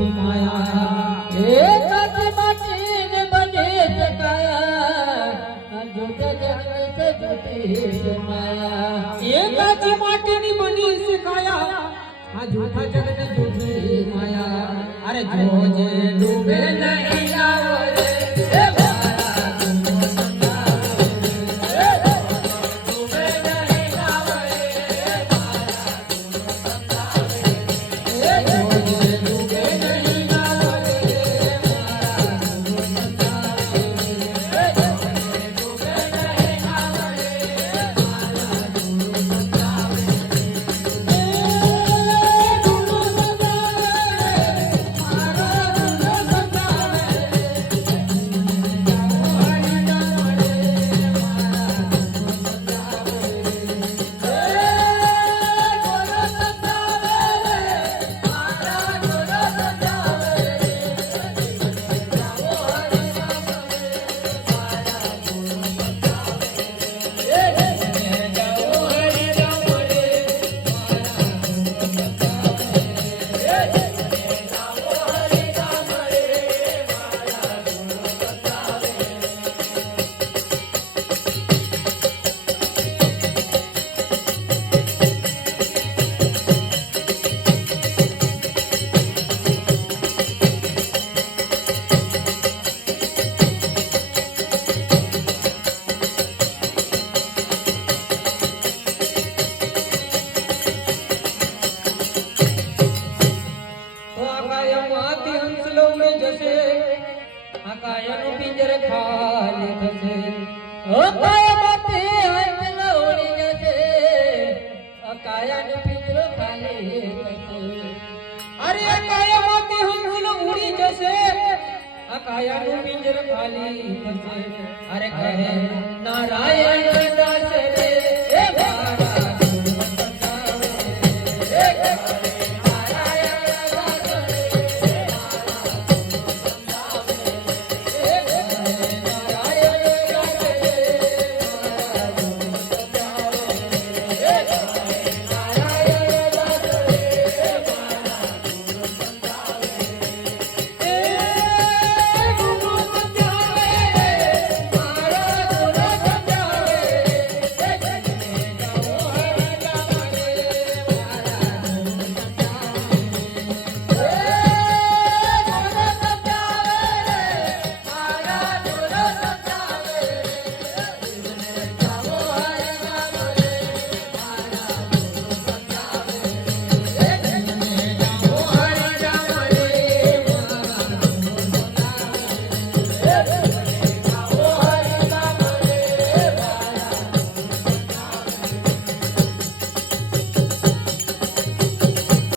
झूठी माया एकाच मातीने बनेच काया झूठ जगत झूठी माया एकाच मातीने बनीस काया हा झूठा जगत झूठी माया अरे जो जे डूबे नहीं आवरे कायनु पिंजर खाली थसे काय माते हंसला उडी जसे कायानु पिंजर खाली थसे अरे काय माते हंसला उडी जसे कायनु पिंजर खाली थसे अरे कहे नारायण